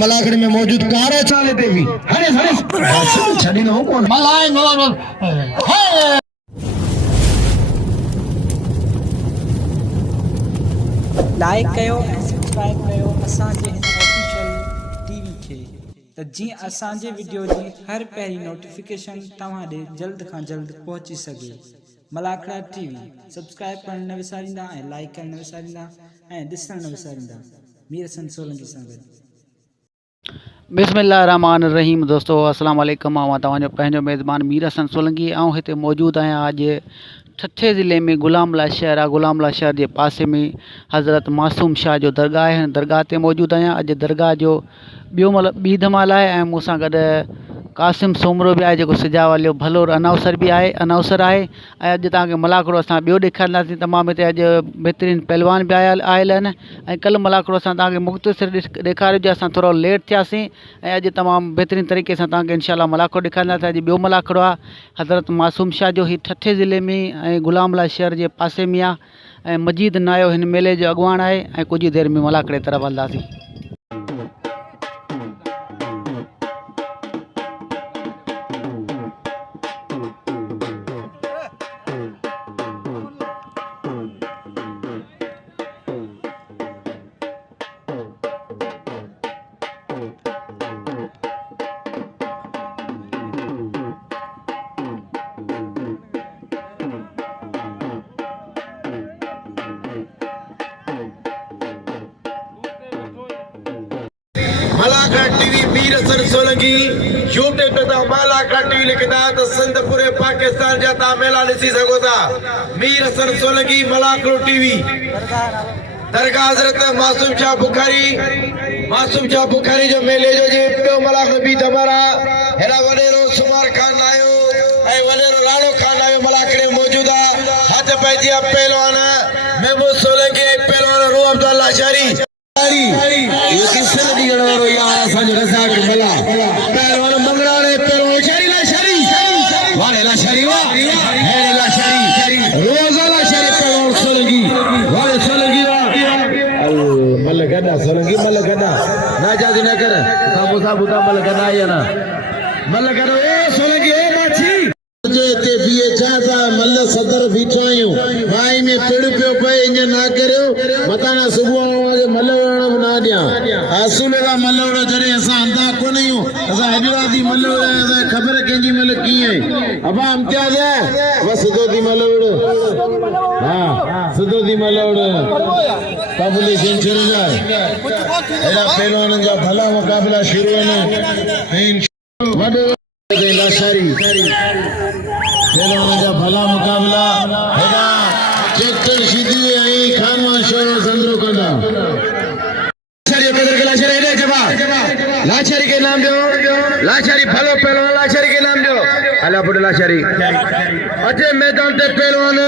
मलाखड़े में मौजूद कारे चाले देवी हरे हरे छड़ी न हो कौन मलाए लाइक कयो ऐं सब्सक्राइब कयो असांजे हिन ऑफिशियल टीवी खे त जीअं असांजे वीडियो जी हर पहिरीं नोटिफिकेशन तव्हां ॾे जल्द खां जल्द पहुची सघे। मलाखड़ा टीवी सब्सक्राइब करण न विसारींदा ऐं लाइक करण न विसारींदा ऐं ॾिसण न विसारींदा। मीर हसन सोलंकी सां गॾु। बिस्मिल्लाहिर्रहमानिर्रहीम। दोस्तों अस्सलाम वालेकुम। आउं तव्हांजो पंहिंजो मेज़बान मीर हसन सोलंकी ऐं हिते मौजूदु आहियां अॼु ठठे ज़िले में गुलामला शहर आहे। गुलामला शहर जे पासे में हज़रत मासूम शाह जो दरगाह आहे। दरगाह ते मौजूदु आहियां। अॼु दरगाह जो ॿी धमाल आहे ऐं मूंसां गॾु कासिम सोमरो बि आहे जेको सिजावालियो भलोर अनाउंसर बि आहे अनाउंसर आहे। ऐं अॼु तव्हांखे मलाखड़ो असां ॿियो ॾेखारींदासीं। तमामु हिते अॼु बहितरीनु पहलवान बि आयल आहिनि ऐं कल्ह मलाखड़ो असां तव्हांखे मुख़्तसिर ॾेखारियो जो असां थोरो लेट थियासीं ऐं अॼु तमामु बहितरीनु तरीक़े सां तव्हांखे इनशाला मलाखड़ो ॾेखारींदासीं। अॼु ॿियो मलाखड़ो आहे हज़रत मासूम शाह जो। हीउ ठठे ज़िले में ऐं गुलामला शहर जे पासे में आहे ऐं मजीद नायो हिन मेले जो अॻुवाण आहे ऐं कुझु ई देरि में मलाखड़े तरफ़ हलंदासीं। मलाखड़ा टीवी मीर हसन सोलंकी यूट्यूब पे तव्हां मलाखड़ा टीवी लिखंदा त सिंध पूरे पाकिस्तान जा तव्हां मेला ॾिसी सघो था। मीर हसन सोलंकी मलाखड़ो टीवी दरगाह हज़रत मासूम शाह बुखारी जो मेले जो जे ॿियो मलाखड़ो बि धमारा हेॾा वॾेरो सुमार खान आयो ऐं वॾेरो राणो खान आयो मलाखड़े मौजूद आहे। हथ पइजी आहे पहलवान महबूब सोलंकी ऐं पहलवान रूह अब्दुल्ला शारी ये किससे दिगड़ वारो यार असांजो रज़ाक मला पहलवान मंगराणे पहलवान शारी ला शारी वाले ला शारी वा हेरे ला शारी रोजा ला शारी पहलवान सोलंकी वाले सोलंकी वा मल गदा सोलंकी मल गदा ना जादी ना कर साबुता बुता मल गदा या ना मल गदा ए सोलंकी ए माछी जे ते बीए जादा मल सदर बीठायो भाई में पेड़ पे पे इन ना करियो मताना सुबह वागे मलवण ना दिया असूल का मलवड़ जरे असा अंदा को नहीं हो असा हैदराबादी मलवड़ असा खबर केजी मल की है अब इम्तियाज है बस सुदोदी मलवड़ हां सुदोदी मलवड़ पब्लिकेशन शुरू है एरा पहलवान जा भला मुकाबला शुरू है वडो लाशारी पहलवान जा भला मुकाबला हेदा चेक्टर सीधी आई खानवान शोर संद्रो कंदा लाशारी कदर के लाशारी हेडे जवाब लाशारी के नाम दो लाशारी भलो पहलवान लाशारी के नाम दो अला बुड लाशारी अजे मैदान ते पहलवान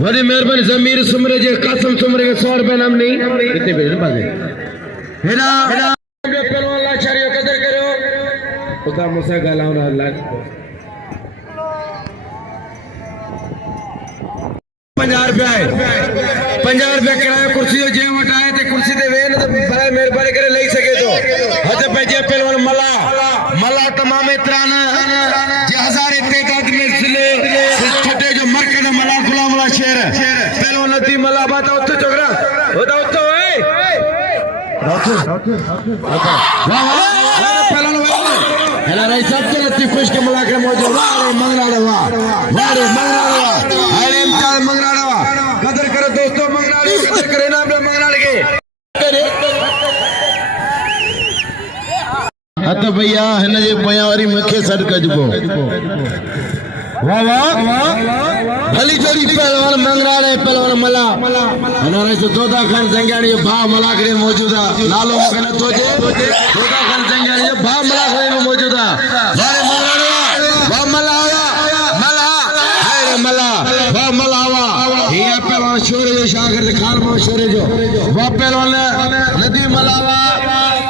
वडी मेहरबानी जमीर सुमरे जे कासम सुमरे के 100 रुपए नाम नहीं कितने भेज बाजे हेडा पहलवान लाचारी कदर करो खुदा मुसा गालावना अल्लाह 50 रुपया है 50 रुपया किराया कुर्सी जे वटाए ते कुर्सी ते वे न बड़ा मेहरबानी करे ले सके तो हज पे जे पहलवान मला तमाम इतरान जे हजारे तादाद में जिले छठे जो मरकज मला गुलामला शहर पहलवान नदी मला बात उठ चोकरा होता उठ ओए वाह पहलवान हेला भाई सब के लती खुश के मला के मौजूद वारे मंगराड़ा वाह अरे इम्तियाज मंगराड़ा वाह कदर करो दोस्तों मंगराड़े कदर करे नाम पे मंगराड़े के हत भैया हिन जे पया वारी मखे सड कजबो वाह वाह भली जोड़ी पहलवान मंगराड़े पहलवान मला हनारे से दोदा खान जंगाड़ी भा मलाखड़े मौजूद है नालो मखे न तोजे दोदा खान जंगाड़ी भा मलाखड़े में मौजूद है वारे मंगराड़े वाह मलावा मला हाय मला वाह मलावा ये पहलवान शोरे जो शागिर्द खान मो शोरे जो वाह पहलवान नदी मलावा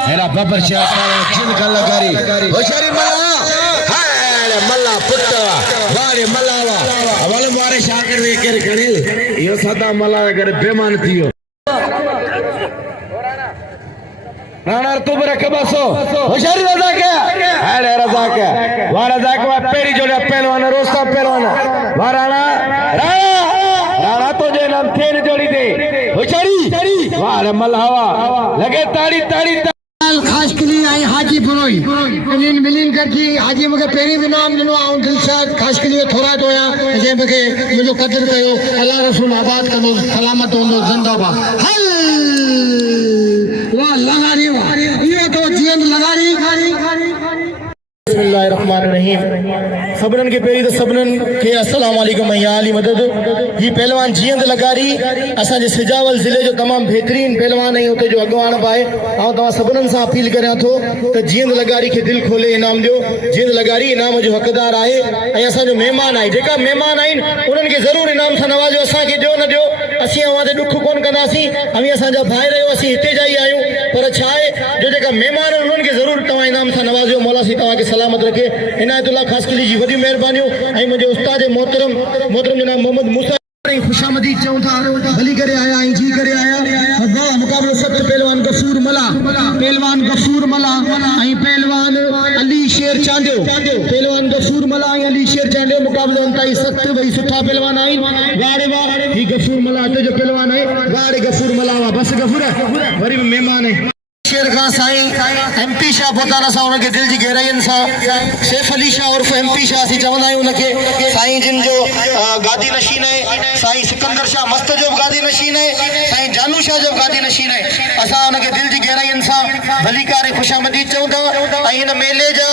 हेरा बबर शाह चिन का लगारी होशियारी मला हाय वाड़े मल्ला पुट वाड़े मल्लावा अवल मारे शाकर वे कर करे यो सदा मल्ला करे बेमान थियो राणा तू रख बसो होशियारी रजा के अरे रजा के वा रजा के वा पेरी जोड़े पहलवान रोस्ता पहलवान वा राणा राणा राणा तो जे नाम थेन जोड़ी दे होशियारी वाह रे मल्हावा लगे ताड़ी ताड़ी खास के लिए आई हाजी बुरोई मिलीन मिलीन करके हाजी मुझे पेरी भी नाम दिनो आऊं दिलशाद खास के लिए थोड़ा तो या जे मुझे मुझे कदर कयो अल्लाह रसूल आबाद करो सलामत हो जिंदाबाद हल वाह लगारी वाह ये तो जीवन लगारी बिस्मिल्लाहिर्रहमानिर्रहीम सबरन के पेरी तो सबरन के अस्सलाम वालेकुम या अली मदद ये पहलवान जींद लगारी असा जे सिजावल जिले जो तमाम बेहतरीन पहलवान है उते जो अगवान पाए आऊं तवा सबरन से अपील करया थो तो जींद लगारी के दिल खोले इनाम दियो जींद लगारी इनाम जो हकदार आहे ए असा जो मेहमान आहे जेका मेहमान आइन उनन के जरूर इनाम से नवाजो असा के दियो न दियो असी अवादे दुख कोन कंदासी हमें असा जो भाई रहो असी हिते जाई आयो पर छाए जो जेका मेहमान उनन के जरूर तवा इनाम से नवाजो मौला सी तवा के सलामत रखे इनायतुल्लाह खास के लिए वडी मेहरबानियों आई मुझे उस्ताद मोहतरम जनाब मोहम्मद मूसा खुशामदीद चऊं था भली करे आया आई जी करे आया वाह मुकाबलो सख्त पहलवान गफूर मला आई पहलवान अली शेर चांडियो पहलवान गफूर मला आई अली शेर चांडियो मुकाबलो अंताई सख्त भई सुठा पहलवान आई वाड़े वाह ही गफूर मला ते जो पहलवान है वाड़े गफूर मला बस गफूर वरी मेहमान है शेर खान साईं एमपी शाह पोताना सा उनके दिल जी गहराईन सा सैफ अली शाह उर्फ एमपी शाह सी चवंदा आहियूं उनके साईं जिन जो गादी नशीन है साईं सिकंदर शाह मस्त जो गादी नशीन है साईं जानू शाह जो गादी नशीन है असा उनके दिल जी गहराईन सा भलीकार खुशामदीद चऊं था ऐं इन मेले जा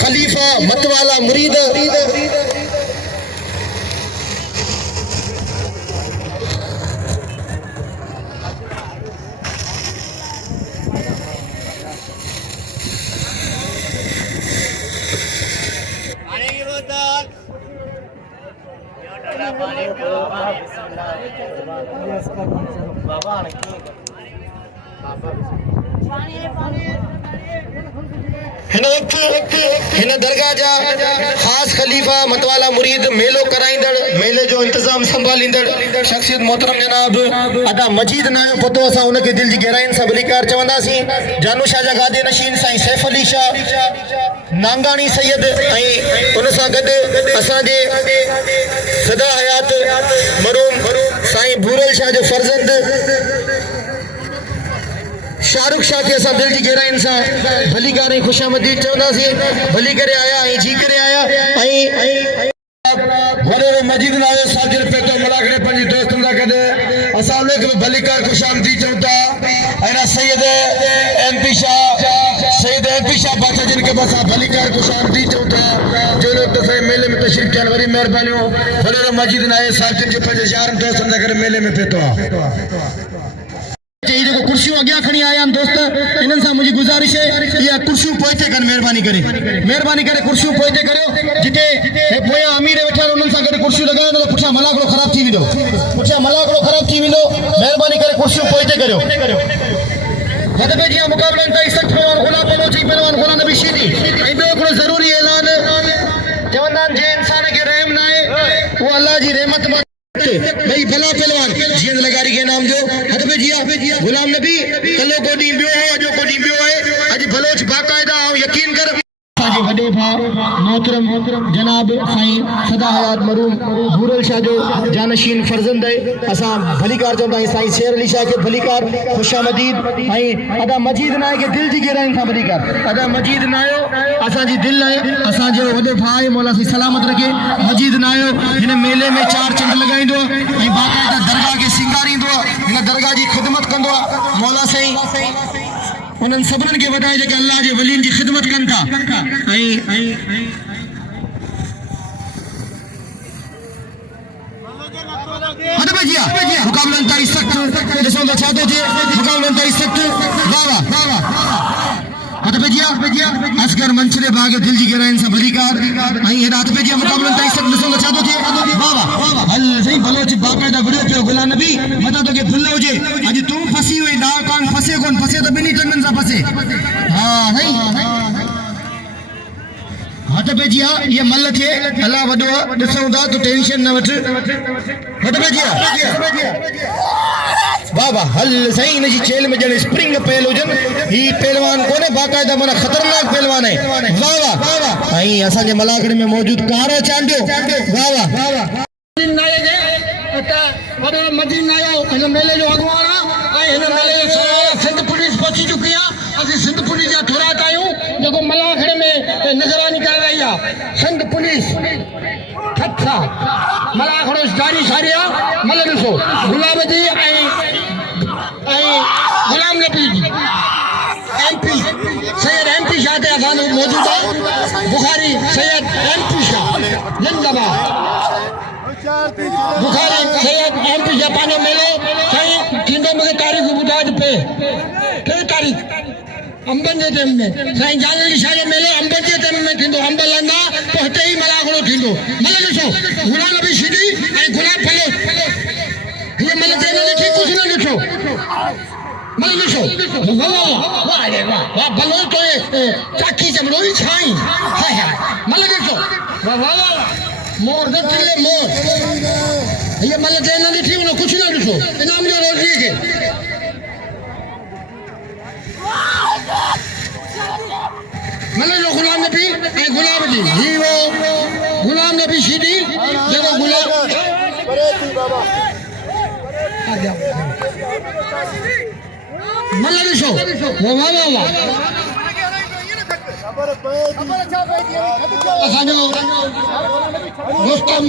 खलीफा मतवाला मुरीद हिन दरगाह जा खास खलीफा मतवाला मुरीद मेलो कराईंदड़ मेले जो इंतजाम संभालींदड़ शख्सियत मोहतरम जनाब अदा मजीद नायो पतो असा उनके दिल जी गहराइन सा भलीकार चवंदासी जानू शाह जा गादे नशीन साईं सैफ अली शाह नांगाणी सैयद ऐं उन सां गॾु असांजे सदा हयात मरूम साईं भूरल शाह जो फर्जंद शाहरुख शाह के असां दिल जी गहराइन सां भलीकार ऐं खुशामदीद चवंदासीं भली करे आया ऐं जी करे आया ऐं वरे मजीद नायो साजिर पेतो मलाखड़े पंजी दोस्तन दा कदे असा लोग भलीकार खुशामदीद चौथा ऐना सैयद एमपी शाह बादशाह जिनके बसा भलीकार खुशामदीद चौथा जो लोग तो मेले में तशरीफ किया वरी मेहरबानियों वरे मजीद नायो साजिर के पंजे यार दोस्तन दा करे मेले में पेतो कुर्सियों अॻियां खणी आया आहिनि दोस्त इन्हनि सां मुंहिंजी गुज़ारिश है इहा कुर्सियूं पोइते कनि महिरबानी करे कुर्सियूं पोइते करियो जिते पोयां अमीर वेठा आहिनि उन्हनि सां गॾु कुर्सियूं लॻायो त पुठियां मलाकड़ो ख़राब थी वेंदो महिरबानी करे कुर्सियूं पोइते करियो हदबे जी मुक़ाबलनि ताईं सख्त पहलवान गुलाम बलोची पहलवान गुलाम नबी शीदी ऐं ॿियो हिकिड़ो ज़रूरी ऐलान चवंदा आहिनि जे इंसान खे रहम न आहे उहो अल्लाह जी रहमत मां भाई भला पहलवान जींद लगारी के नाम जो हदबे जिया गुलाम नबी कलो को डी बियो है जो को डी बियो है आज बलोच बाकायदा यकीन कर साजे वडे भा मोहतरम जनाब साईं सदा हयात मरूम भूरल शाह जो जानशीन फर्जंद है असा भलीकार चवंदा आहियूं साईं शेर अली शाह के भलीकार खुशामदीद ऐं अदा मजीद नाय के दिल जी गहराइन सां भलीकार अदा मजीद नायो असा जी दिल है असा जो वडे भा है मौला सी सलामत रखे मजीद नायो हिन मेले में चार चंद लगाइंदो ऐं बाकायदा दरगाह के सिंगारींदो हिन दरगाह जी खिदमत कंदो मौला साईं उन्हनि सभिनीनि खे वधाए जेके अल्लाह जे वलीन जी ख़िदमत कनि था मुक़ाबलनि ताईं सख़्तु ॾिसो त छा थो थिए मुक़ाबलनि ताईं सख़्तु वाह असगर मंचरे भागे दिल जी गहराइन सां भलीकार ऐं हेॾा हथपेजिया मुक़ाबलनि ताईं सख़्तु ॾिसो त छा थो थिए वाह हल सही बलोच बाक़ाइदा विड़ियो पियो गुलाम नबी मता तोखे भुल हुजे अॼु तूं फसी वई ना कान फसे त ॿिन्ही टंगनि सां फसे हा हथ पे जिया ये मल थे अल्लाह वडो दिसऊं था तो टेंशन न वठ हथ पे जिया वाह वाह हल सही इन जी चेल में जण स्प्रिंग पहल हुजन ही पहलवान कोने बाकायदा माना खतरनाक पहलवान है वाह वाह आई असा के मलाखड़ी में मौजूद कारो चांडियो वाह वाह मदीन आयो इन मेले जो अगवान इन मेले जो सरारा सिंध पुलिस पहुंची चुकी है असि सिंध पुलिस जा थोरात आयूं जो मलाखड़े में निगरानी कर रही है सिंध पुलिस ठठा मलाखड़ो गाड़ी सारिया मल ॾिसो गुलाब जी ऐं गुलाम नबी जी एमपी सैयद एमपी शाह ते असां मौजूद आहे बुखारी सैयद एमपी शाह जिंदाबाद बुखारी सैयद एमपी शाह पंहिंजो मेलो साईं थींदो मूंखे तारीख़ ॿुधाए पे कहिड़ी तारीख़ अंबन जे टाइम में साईं जालली शाह जो मेलो अंबन जे टाइम में थींदो अंब लंदा तो हिते ई मलाखड़ो थींदो मल ॾिसो गुलाम नबी शिदी ऐं गुलाब फलो हीअ मल ते न ॾिठी कुझु न ॾिठो मल ॾिसो वाह रे वाह वाह भलो तो चाकी चमड़ो ई छाई हाय हाय मल ॾिसो वाह वाह वाह मोर न तिले मोर हीअ मल ते न ॾिठी उन कुझु न ॾिठो इनाम ॾियो रोटीअ खे मतलब गुलाम नबी गुलाम जी ही वो गुलाम नबी शिदी जो गुलाम मतलब ॾिसो वाह वाह वाह असांजो रुस्तम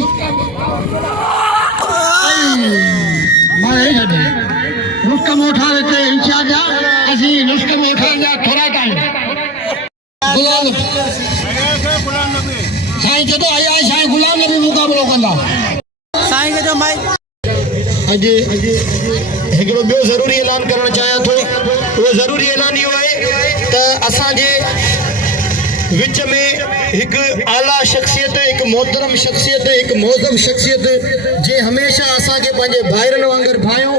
रुस्तम उठा देते इंचार्ज असीं रुस्तम उठा जा थोड़ा टाइम साईं जदों आया साईं गुलाम नबी मुक़ाबलो कंदा साईं जो भाई अॼु हिकिड़ो ॿियो ज़रूरी ऐलान करणु चाहियां थो उहो ज़रूरी ऐलान इहो आहे त असांजे विच में एक आला शख्सियत एक मोहतरम शख्सियत एक मौज़म शख्सियत जे हमेशा असांखे पंहिंजे भाइरनि वांगुरु भायो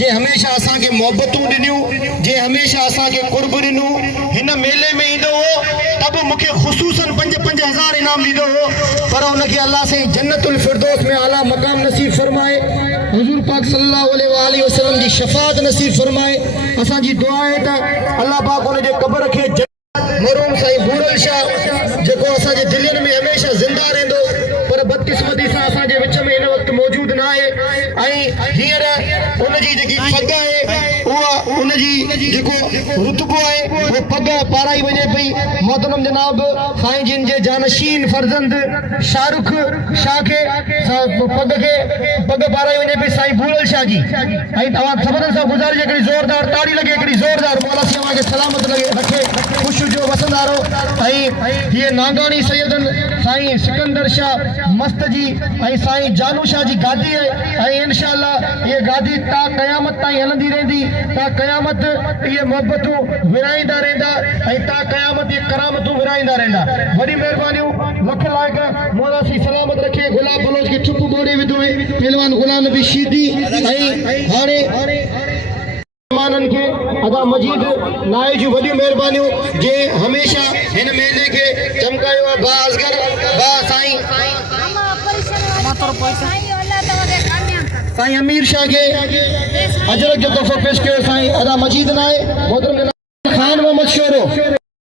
जे हमेशा असांखे मोहबतूं ॾिनियूं जे हमेशा असांखे कुर्ब ॾिनो हिन मेले में ईंदो हो त बि मूंखे ख़ुसूसन 5,000 इनाम ॾींदो हो पर उनखे अल्लाह साईं जन्नतुल फिरदौस में आला मक़ाम नसीब फरमाए हुज़ूर पाक सल्लल्लाहु अलैहि वसल्लम जी शफ़ाअत नसीब फरमाए असांजी दुआ आहे त अल्लाह पाक उनजे क़ब्र खे मरहूम साईं बूरल शाह जेको असांजे दिलनि में हमेशा ज़िंदा रहंदो पर बदकिस्मती सां असांजे विच में हिन वक़्तु मौजूद न आहे ऐं हींअर उनजी जेकी पग आहे उहा उनजी जेको रुतबो आहे उहो पग पाराई वञे पई मोहतरम जनाब साईं जिन जे जानशीन फर्ज़ंद शाहरुख शाह खे पग पाराई वञे पई साईं बूरल शाह जी ऐं तव्हां सभिनी सां गुज़ारिश हिकिड़ी ज़ोरदार ताड़ी लॻे हिकिड़ी ज़ोरदार मौला साईं खे सलामत रखे ख़ुशि जो वसंदारो ऐं हीअ नांगाणी सैयदन साईं सिकंदर शाह मस्त जी ऐं साईं जानू शाह जी गादी आहे ऐं इंशाअल्लाह इहा गादी ता क़यामत ताईं हलंदी रहंदी ता क़यामत इहे मोहबतूं विराईंदा रहंदा ऐं ता क़यामत इहे करामतूं विराईंदा रहंदा वॾी महिरबानियूं लख लाइक़ मौला सी सलामत रखे गुलाब बलोच खे चुप ॿोड़े विधो आहे पहलवान गुलाम नबी शीदी ऐं हाणे मेहमाननि खे अदा मजीद नाए जूं वॾियूं महिरबानियूं जे हमेशा हिन मेले खे चमकायो आहे बा असगर बा साईं साईं अमीर शाह खे अजरक जो तोहफ़ो पेश कयो साईं अदा मजीद नाए मोहतरम खान मोहम्मद शोरो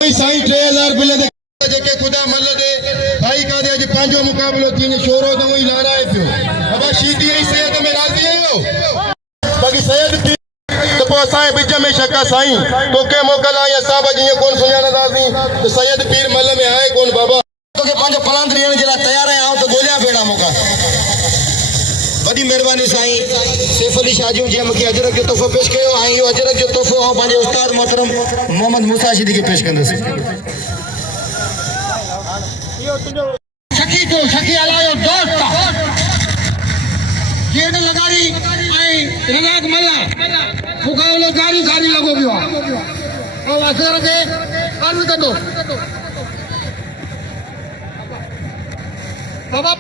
साईं 3000 बिल दे जेके ख़ुदा मल दे भाई का दे अॼु पंहिंजो मुक़ाबिलो थींदो शोरो त उहो ई लाराए पियो बाबा शीदी ऐं सैयद में राज़ी आहियो बाक़ी सैयद तो असांजे विच में शक साईं तोखे मोकल आई असां जीअं कोन सुञाणंदासीं त सैयद पीर मल में आहे कोन बाबा तोखे पंहिंजो फलांत ॾियण जे लाइ तयार आहियां त ॻोल्हियां बेड़ा मौक़ा वॾी महिरबानी साईं सैफ अली शाह जूं जीअं मूंखे अजरक जो तोहफ़ो पेश कयो ऐं इहो अजरक जो तोहफ़ो ऐं पंहिंजे उस्ताद मोहतरम मोहम्मद मूसा शीदी खे पेश कंदुसि सखी को सखी हलायो दोस्त जेड लगारी ऐं रनाक मल्ला मुक़ाबिलो गाड़ी गाड़ी लॻो पियो आहे ऐं असर खे अर्ज़ु कंदो बाबा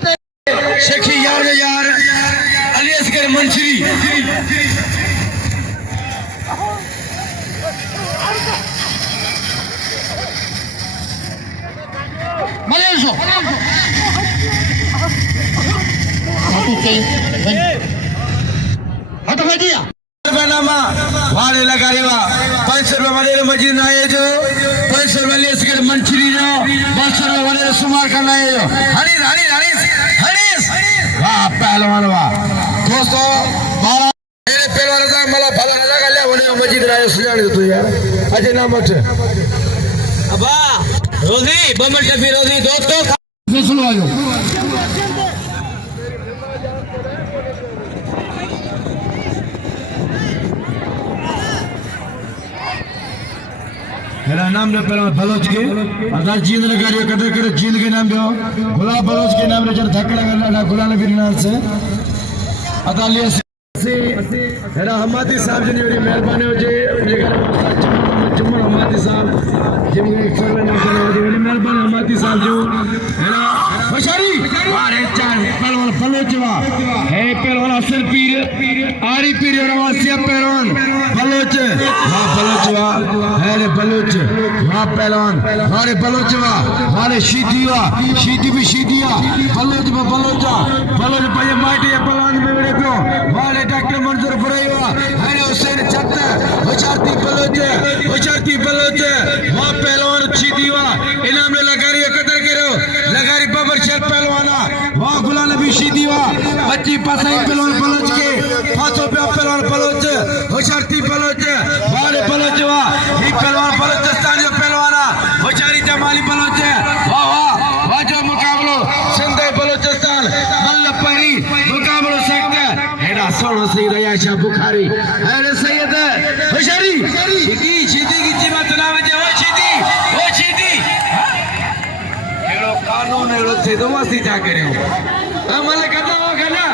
सखी यार यार अली असगर मंशरी मलेशो कयूं हथ वॼी आहे नामा वाड़े लगारी वा 500 रुपए वाले मस्जिद नाये जो 500 रुपए ले सके मंचरी जो 200 रुपए वाले सुमार का नाये जो हनीस वाह पहलवान वाह दोस्तों 12 मेरे पहलवान का मला भला ना गल्या होने मस्जिद नाये सुजाने तू यार अजय ना मत अबा रोजी बमल कभी रोजी दोस्तों फैसलो आयो मेरा नाम ने पहले बलोच के अदा जींद लगारियो कदर करे जींद के नाम दो गुलाब बलोच के नाम रे जन धक्का लगा गुलाम नबी नाम से अदा ले से मेरा हमादी साहब जी मेरी मेहरबानी हो जे जुम्मन हमादी साहब जिम के एक्सपर्ट नाम से मेरी मेहरबानी हमादी साहब जो मेरा होशियारी वारे चार पहलवान बलोच वा है पहलवान असल पीर आरी पीर रवासिया पहलवान बलोच वाह बलोच वा है रे बलोच वाह पहलवान वारे बलोच वा वारे शीधी वा शीधी भी शीधी आ बलोच में बलोचा बलोच भाई माटी पहलवान में बड़े पियो वारे डॉक्टर मंजूर फराई वा है रे हुसैन छत्ता होशियारती बलोच वाह पहलवान शीधी वा इनाम ले लगारी कदर करो लगारी बाबर शर पहलवाना वाह गुलाम नबी शीधी वा 25 पासा पहलवान बलोच के 500 रुपया पहलवान बलोच होशियारती बलोच वाले बलोच वा ही पहलवान बलोचिस्तान जो पहलवाना होशियारी जमाली बलोच वाह वाह वाह जो मुकाबलो सिंध बलोचिस्तान मल्ल परी मुकाबलो सकता हेडा सोनो सही रया शाह बुखारी अरे सैयद होशियारी शीधी की जीवा तनाव जे वो शीधी एड़ो कानून एड़ो थे तो मस्ती जा करे मल्ल करना वो करना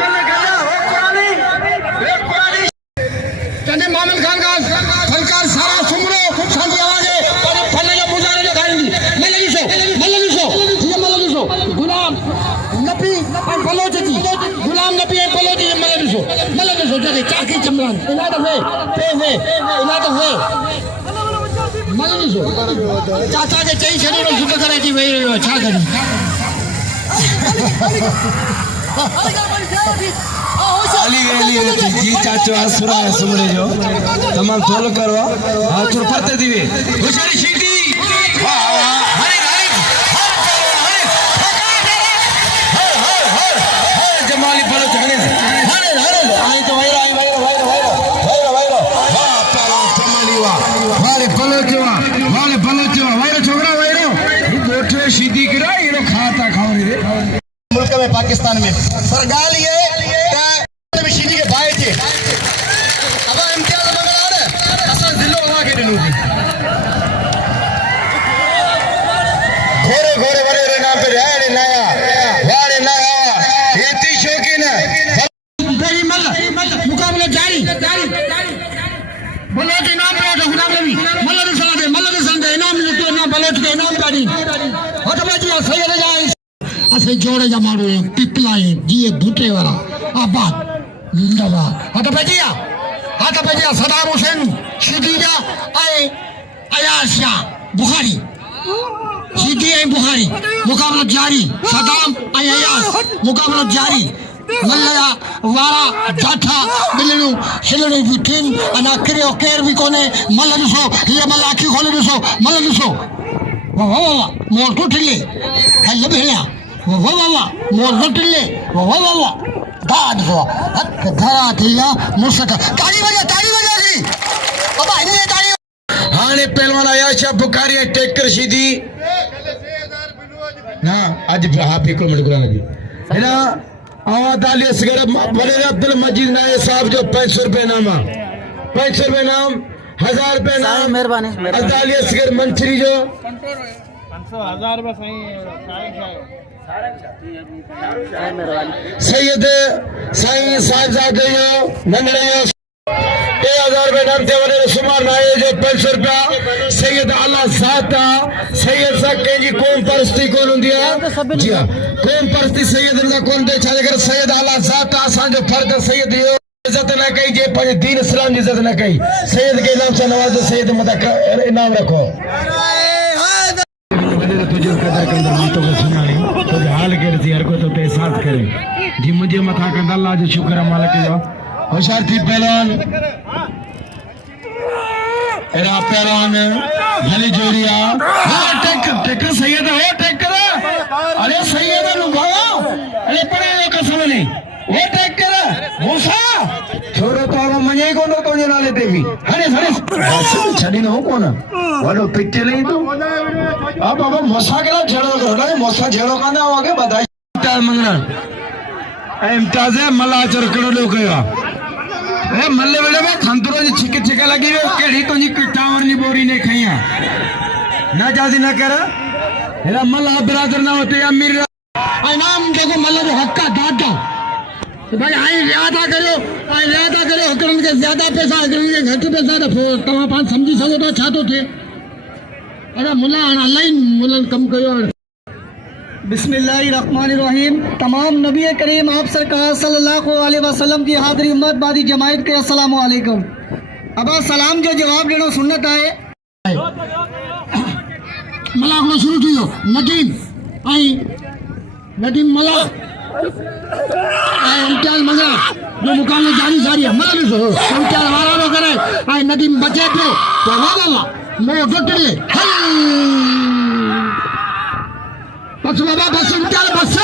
मल्ल करना वो कुरानी तने मामल खान का फनकार सारा सुमरो शांति आवाज है और फन्ने जो मुजारे जो खाएंगी मल्लगिसो गुलाम नबी और बलोच जी गुलाम नबी और बलोच जी मल्लगिसो जगह चाकी चमरान इना दफे इना दफे मल्लगिसो चाचा के चई छड़ो सुख करे थी वही रहो छा करी अली जी चाचो आसुरा है सुमरे जो तमाम थोल करवा हां चुर पड़ते दिवे होशियारी शीधी वाह वाह हरी जमाली बलोच हरे आई तो वायरो वाह पहलवान जमाली वाह वाले बलोच वाह वायरो छोकरा वायरो गोठे शीधी करा ये खाता खावरी रे मुल्क में पाकिस्तान में पर गाल ये शीधी के भाई थे अब इम्तियाज मंगल असा जिलो वहां के दिनों की घोरे वाले नाम पे वारे नया ये ती शौकीन बेही मल्ल मुकाबला जारी बलोच इनाम पे तो गुलाम नबी मल्ल दे इनाम लेते ना बलोच के इनाम गाड़ी हो तो भाई सैयद जाए असे जोड़े जा मारो पिपला जी बूटे वाला आबाद जिंदाबाद हाथ भेजिया सदाम हुसैन शीदीजा आए अयाशा बुखारी शीदी आई बुखारी मुकाबला जारी सदाम आई अयाश मुकाबला जारी मल्ला वारा जाठा बिलनु हिलनु बिठिन अना करियो केर भी कोने मल्ला दिसो ये मल्ला आखी खोले दिसो मल्ला दिसो वाह मोर तो ठिले हल्ले बेला वाह मोर तो ठिले वाह दाद हो हक धरा थिया मुसक ताली बजा दी अब इने ताली हाने पहलवान आयाशा बुखारी टेकर शीधी ना आज हाफी को मिल गुलाम नबी है ना आवाज आली असगर वली अब्दुल मजीद नाये साहब जो 500 रुपए नामा 500 रुपए नाम 1000 रुपए नाम मेहरबानी अदाली असगर मंत्री जो 500,000 रुपए सही सैयद साईं साहबजादे जो नंदड़े जो 1000 रुपए नाम थे वने सुमार नाये जो 500 रुपया सैयद आला साता सैयद सा केजी कौम परस्ती कोन हुंदी है जी हां कौम परस्ती सैयद का कोन दे छा कर सैयद आला साता असा जो फर्द सैयद जो इज्जत न कई जे पर दीन इस्लाम की इज्जत न कई सैयद के नाम से नवाज सैयद मत इनाम रखो तुझे कदर कंदर तो सुनानी तो हाल के ॾिसी हर को तो पे साथ करे जी मुझे मथा कंदा अल्लाह जो शुक्र है मालिक जो होशियार थी पहलवान एरा पहलवान भली जोड़िया हां टेक सैयद हो टेक कर अरे सैयद नु भाओ अरे पड़े लो कसम नहीं वो टेक कर मूसा छोरो तो अब मने को नो तो नाले ते भी हने बस छड़ी नो कोन वाडो पिक्चर नहीं तो अब बाबा मूसा केला छड़ो करो ना मूसा छड़ो कांदा आगे बधाई ताल मंगना इम्तियाज मला चर करो लो कया ए मल्ले वेले में खंतरो जी छिके लगी वे केड़ी तो जी टावर नी बोरी ने खइया ना जादी ना कर हेरा मल्ला ब्रदर ना होते अमीर इनाम देखो मल्ला जो हक का दादा तो भाई आई ज्यादा करो हकरन के ज्यादा पैसा हकरन के घट पैसा तो तमा पान समझी सको तो छा तो थे अरे मुल्ला ऑनलाइन मुल्ला कम कयो बिस्मिल्लाहिर्रहमानिर्रहीम। तमाम नबी करीम आप सरकार सल्लल्लाहु अलैहि वसल्लम की हाज़िरी उम्मत बादी जमायत के अस्सलामु अलैकुम। अब सलाम जो जवाब देना सुन्नत है मला को शुरू कियो नदीम मला इम्तियाज मंगा जो मुकाबले जारी है मला भी सो इम्तियाज वाला नो करे आई नदीम बचे पे तो वाला मैं डॉक्टर बस बाबा बस इम्तियाज बस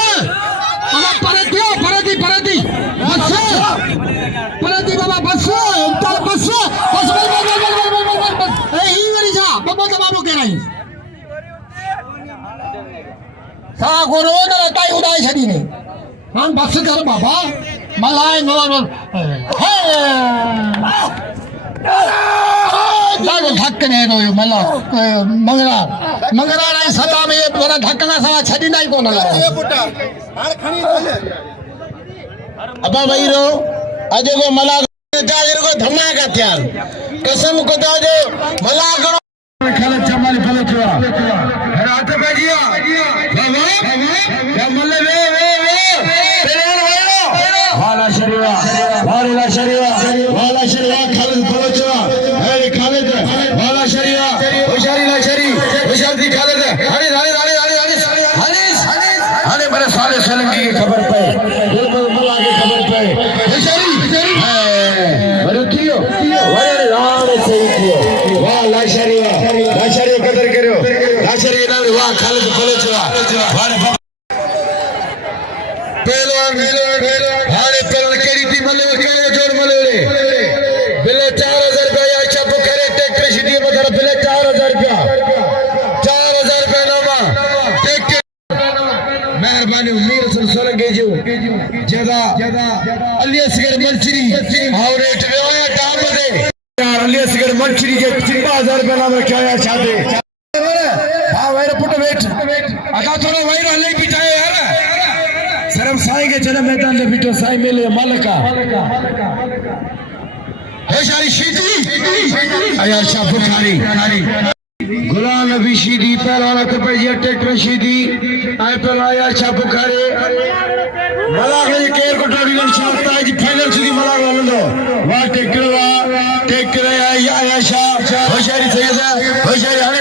बाबा परती बाबा बस इम्तियाज बस ए ही वरी जा बाबा तो बाबू कह रही सा गोरो ना ताई उड़ाई छड़ी ने हां बस कर बाबा मलाई नो दागो ढक्कने नो मला मंगरा रे सदा में बड़ा ढक्कना सा छड़ी नहीं कोन लगा ए पुटा हार खणी अबा भईरो अजे को मला जाजर को धमाका त्यार कसम खुदा जो मला गणो खाला चमाल फलो छुआ रात बजिया बाबा क्या मल्ले वे पेरेन भईरो वाला शरीवा खालिद फलो छुआ हे खालिद वाला शरीवा होशियारी खालिद हनी मेरे सारे सोलंकी की खबर पे बिल्कुल मला की खबर पे होशियारी अरे थियो वाले राण सही थियो वाह लाशरी कदर करो लाशरी ना वाह खालिद फलोचवा वाले पहलवान हारे पहलवान केड़ी थी मले केड़ो जोर मले बिले 4000 रुपया या छप करे ट्रैक्टर सिटी में बिले 4000 रुपया नामा मेहरबानी मीर सोलंकी जो जगह अलियासगढ़ मंचरी हाउ रेट वेया टाप दे यार अलियासगढ़ मंचरी के 5000 रुपया नाम रखा यार छाते हां वेरे पुट वेट अका थोड़ा वैरो हले बिठाए यार शर्म साई के जन्म मैदान में बिठो साई मेले मालका होशियारी शीदी आया शाह बुखारी गुलाम नबी शीदी पहलवान के पे ट्रैक्टर शीदी आए पहलाया छा बुखारी मला के केर को ड्राइविंग शाफ्ता है जी फाइनल सुधी मला वालो वा टेकर आया शाह होशियारी सही है होशियारी हनी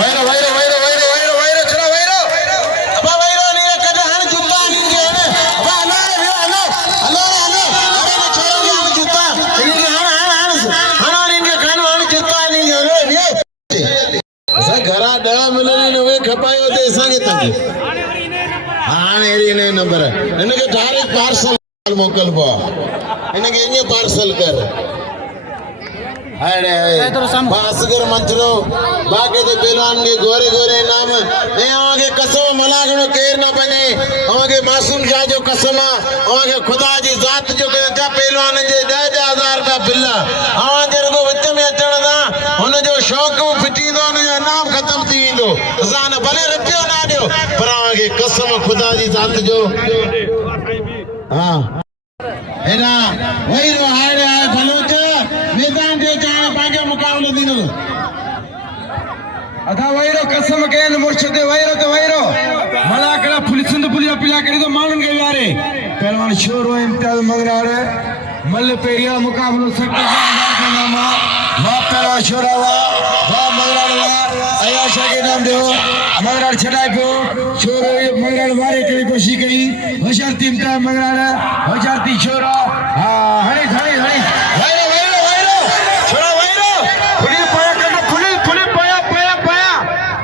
वैरो चला वैरो अब वैरो नहीं कदा हन जुत्ता नहीं है अब हेलो अरे छोड़ो हम जुत्ता इनके हन इनके कान हन जुत्ता नहीं है असा घरा 10 मिलने नवे खपायो ते संगे तंग हां एरी ने नंबर इनके डायरेक्ट पार्सल मोकल बो इनके इने पार्सल कर अरे बासगर मंचरो बाके तो पहलवान के गोरे नाम ए आगे कसम मलागणो केर ना बने आगे मासूम शाह जो कसम आगे खुदा जी जात जो जा पहलवान जे 10000 रुपया बिल आगे को विच में अचण दा हुन जो शौक फिटी दो न जो नाम खत्म थी दो जान भले रुपयो ना दियो पर आगे कसम खुदा जी जात जो हां एना वैरो हारे भलोच मैदान जे चाहे पाके मुकाबले दिनो अदा वैरो कसम के मुर्शिद वैरो तो वैरो मलाकड़ा पुलिस पुलिया पिला करी तो मानन के यारे पहलवान शोर हो इम्तियाज मंगरारे मल पेरिया मुकाबलो सख्त का नामा वाह पहलवान छोरा वाह मगराड़ वाह अयाशा के नाम दो मगराड़ छड़ाए पे छोरे मगराड़ वारे के कोशिश की होशियार टीम का मगराड़ होशियार छोरा हां हरी हरी हरी वायरो छोरा वायरो पुली पाया कर पुली पाया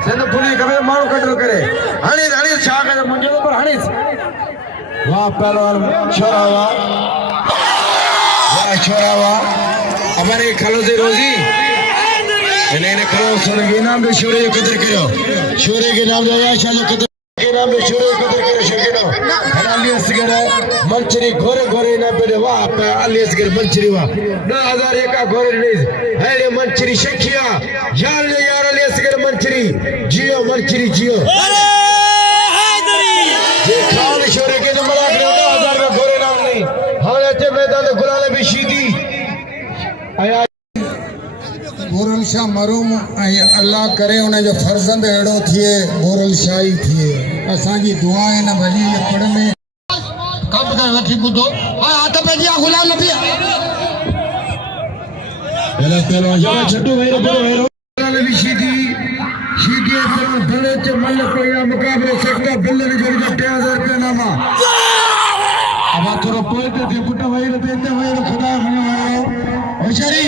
सेंद पुली कबे मारो कंट्रोल करे हनी छा कर मुंजो पर हनी वाह पहलवान छोरा वाह छोरा वाह हमारे खलो से रोजी इन्हें खलो सुन के नाम पे शोरे को कदर करो शोरे के नाम पे आशा जो कदर के नाम पे शोरे को कदर करो शोरे अलियस गड़ा मंचरी घोरे ना पे वाह पे अलियस गड़ मंचरी वाह 2001 का घोरे रिलीज है ये मंचरी शखिया यार अलियस गड़ मंचरी जियो मंचरी जियो ये खान शोरे के जो मलाक 2000 में घोरे नाम नहीं हमारे अच्छे मैदान में गुलाले भी शीदी आया गोरल शाह मरूम अल्लाह करे उन्हें जो फर्जंद एड़ो थिए गोरल शाही थिए असांजी दुआएं न भली पढ़ने कब कर वठी बुधो हाथ पे दिया गुलाम नबी पहले जरा छड्डो वेरो गुलाले भी शीदी पर भले च मल कोया मुकाबले सकता बिल्ले ने जोड़ी 2000 रुपया नामा अब थोड़ा पोते थे पुटा वेरो देते वेरो खुदा मनो होशियारी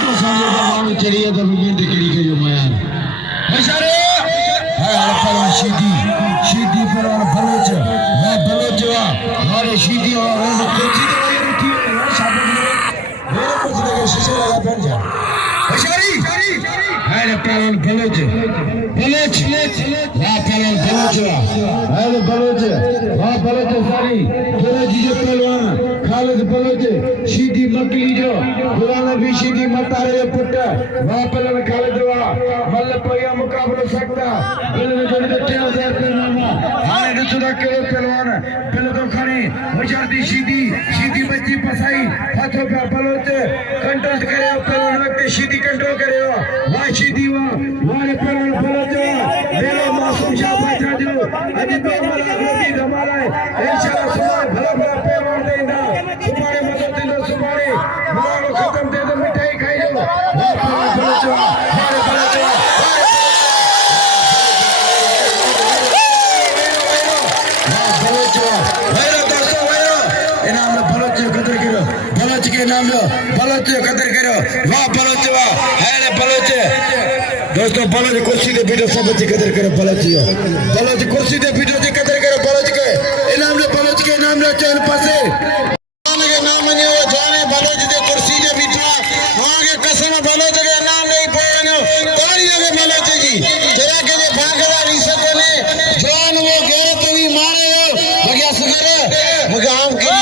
तो सामने बाबू चलिए तो बिगिन टिकड़ी के जो मयान होशियारी हां पहलवान शीदी पहलवान बलोच हमारे शीदी और कुर्सी तो वही रहती है शाबाश मेरे कुछ लगे शीशे लगा बैठ जा होशियारी हां पहलवान बलोच वाह पहलवान बलोच वाह बलोच सारी थोड़ा जीजे पहलवान खालिद बलोच शीदी मकली जो गुलाना भी शीदी मतारे पुट वाह पहलवान खालिद वाह मल्ल पया मुकाबला सकता बिल में जोड़ी 2000 पे नामा हाने दूसरा के पहलवान बिल को खड़े होशियार शीदी बच्ची पसाई हाथों पे बलोच कंट्रोल करे पहलवान पे शीदी कंट्रोल करे वाह शीदी वाह पहलवान बलोच मेरा मासूम शाह बादशाह जो अभी पे रोटी धमाला है इंशाल्लाह सुबह भला पे मार देना सुबह मदद देना सुबह मारो खत्म दे दो मिठाई खाई लो बलोच के नाम लो बलोच कदर करो वाह बलोच वाह है बलोच दोस्तों बलोच कुर्सी दे बैठो सब बच्चे कदर करो बलोच कुर्सी दे बैठो जी कदर करो बलोच के इनाम ले बलोच के नाम ले चैन पासे के नाम ने वो जाने बलोच दे कुर्सी दे बैठा वहां के कसम बलोच के नाम नहीं पोनो ताली लगे बलोच जी जरा के भागदा नहीं सके ने जान वो गए तो भी मारे हो बगिया सगरे मगाम के